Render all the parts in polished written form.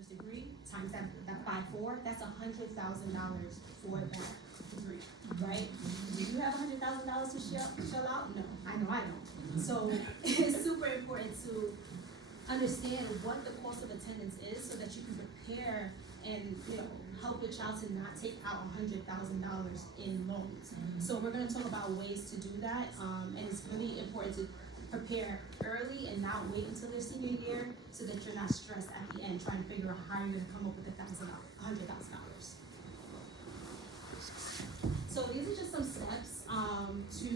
bachelor's degree, times that by 4, that's $100,000 for that degree, right? Do you have $100,000 to shell out? No, I know I don't. So it's super important to understand what the cost of attendance is so that you can prepare and help your child to not take out $100,000 in loans. So we're going to talk about ways to do that, and it's really important to prepare early and not wait until their senior year so that you're not stressed at the end trying to figure out how you're going to come up with $100,000. So these are just some steps to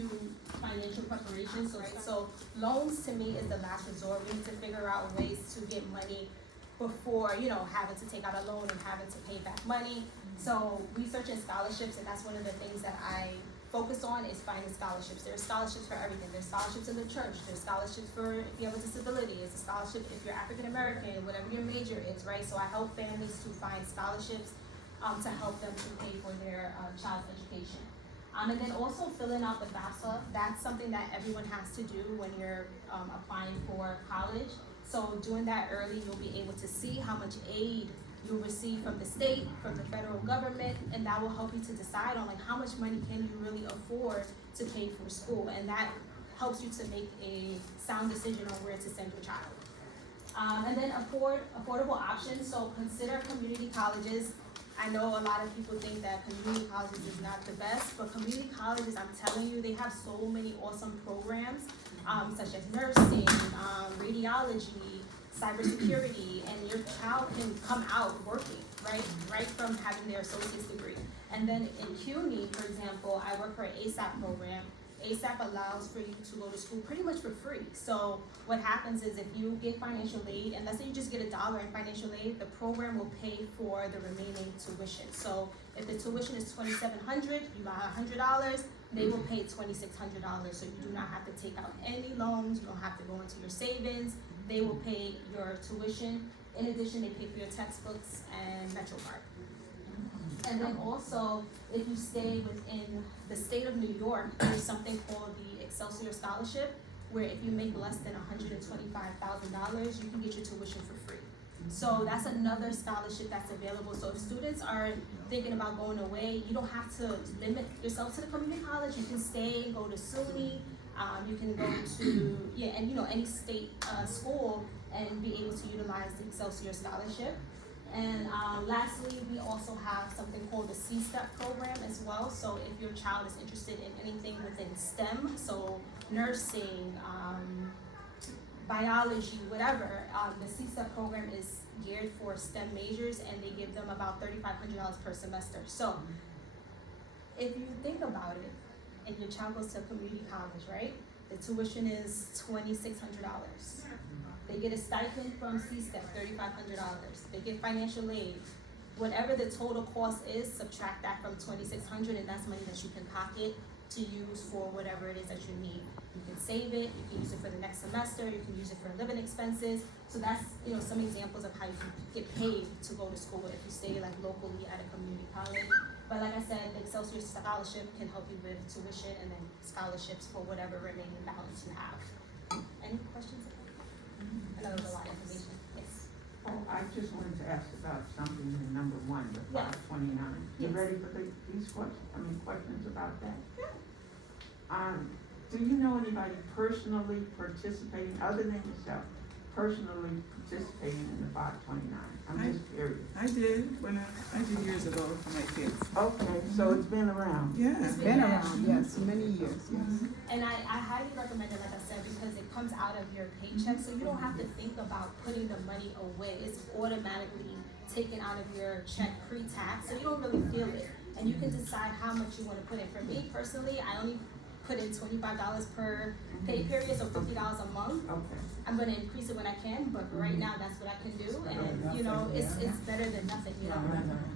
financial preparation. So loans to me is the last resort. We need to figure out ways to get money before having to take out a loan and having to pay back money. So researching scholarships, and that's one of the things that I focus on is finding scholarships. There's scholarships for everything. There's scholarships in the church. There's scholarships for if you have a disability. There's a scholarship if you're African American, whatever your major is, right? So I help families to find scholarships to help them to pay for their child's education. And then also filling out the FAFSA. That's something that everyone has to do when you're applying for college. So doing that early, you'll be able to see how much aid you'll receive from the state, from the federal government, and that will help you to decide on how much money can you really afford to pay for school, and that helps you to make a sound decision on where to send your child. And then affordable options, so consider community colleges. I know a lot of people think that community colleges is not the best, but community colleges, I'm telling you, they have so many awesome programs, such as nursing, radiology, cybersecurity, and your child can come out working, right from having their associate's degree. And then in CUNY, for example, I work for an ASAP program. ASAP allows for you to go to school pretty much for free. So what happens is if you get financial aid, and let's say you just get $1 in financial aid, the program will pay for the remaining tuition. So if the tuition is $2,700, you got $100, they will pay $2,600. So you do not have to take out any loans, you don't have to go into your savings, they will pay your tuition. In addition, they pay for your textbooks and MetroCard. And then also, if you stay within the state of New York, there's something called the Excelsior Scholarship, where if you make less than $125,000, you can get your tuition for free. So that's another scholarship that's available. So if students are thinking about going away, you don't have to limit yourself to the community college. You can stay, go to SUNY, you can go to, any state school and be able to utilize the Excelsior Scholarship. And lastly, we also have something called the C-STEP program as well. So if your child is interested in anything within STEM, so nursing, biology, whatever, the C-STEP program is geared for STEM majors, and they give them about $3,500 per semester. So if you think about it, and your child goes to a community college, right? The tuition is $2,600. They get a stipend from C-STEP, $3,500. They get financial aid. Whatever the total cost is, subtract that from $2,600, and that's money that you can pocket to use for whatever it is that you need. You can save it, you can use it for the next semester, you can use it for living expenses. So that's some examples of how you can get paid to go to school if you stay locally at a community college. But like I said, the Excelsior Scholarship can help you with tuition and then scholarships for whatever remaining balance you have. Any questions? I know there's a lot of information. Yes. Oh, I just wanted to ask about something in number 1, the 529. You ready for these questions about that? Yeah. Do you know anybody personally participating, other than yourself, personally participating in the 529? I'm just curious. I did when I did years ago for my kids. Okay, so it's been around. Yeah, it's been around, yes, many years, yes. And I highly recommend it, like I said, because it comes out of your paycheck, so you don't have to think about putting the money away. It's automatically taken out of your check pre-tax, so you don't really feel it. And you can decide how much you want to put in. For me personally, I only put in $25 per pay period, so $50 a month. Okay. I'm going to increase it when I can, but right now that's what I can do, and it's better than nothing,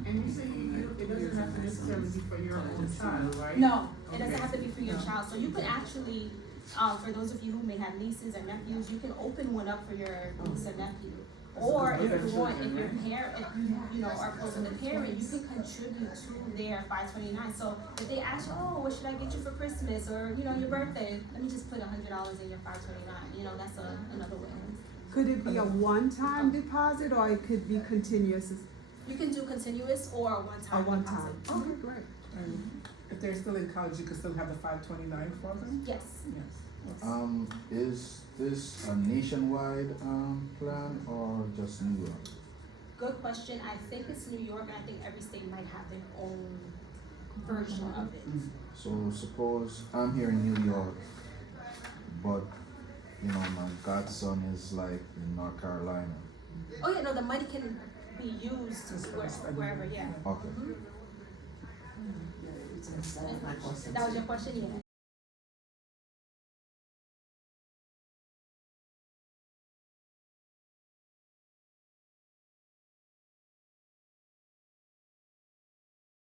And you say it doesn't have to necessarily be for your own child, right? No, it doesn't have to be for your child. So you could actually, for those of you who may have nieces or nephews, you can open one up for your niece or nephew. Or if you want, if your parent, if you are close to the parent, you can contribute to their 529. So if they ask you, oh, what should I get you for Christmas or your birthday? Let me just put $100 in your 529. That's another way. Could it be a one-time deposit or it could be continuous? You can do continuous or a A one-time one-time? deposit. Okay, great. And if they're still in college, you can still have the 529 for them? Yes. Yes. Is this a nationwide plan or just New York? Good question. I think it's New York, and I think every state might have their own version of it. So suppose I'm here in New York, but you know my godson is like in North Carolina. Oh yeah, no, the money can be used wherever, yeah. Okay. That was your question, yeah.